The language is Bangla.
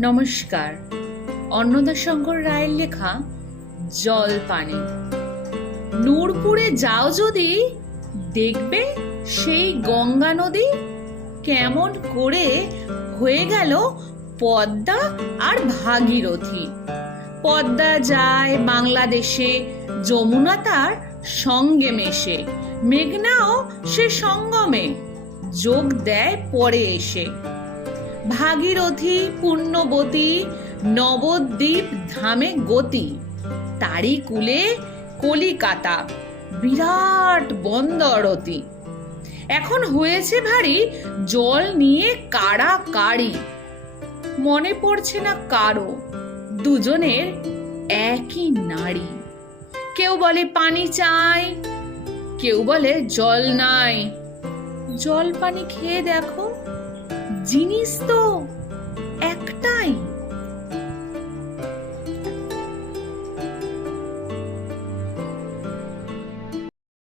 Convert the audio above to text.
নমস্কার। অন্নদাশঙ্কর রায়ের লেখা জল পানি। নূরপুরে যাও যদি, দেখবে সেই গঙ্গা নদী কেমন করে হয়ে গেল পদ্মা আর ভাগীরথী। পদ্মা যায় বাংলাদেশে, যমুনা তার সঙ্গে মেশে। মেঘনাও সে সঙ্গমে, যোগ দেয় পরে এসে। ভাগীরথী পুণ্যবতী নবদ্বীপ ধামে গতি। তারই কুলে কলিকাতা, বিরাট বন্দরতি। এখন হয়েছে ভারী, জল নিয়ে কাড়া কাড়ি মনে পড়ছে না কারও, দুজনের একই নারী কেউ বলে পানি চাই, কেউ বলে জল নাই। জল পানি খেয়ে দেখো। জিনিস তো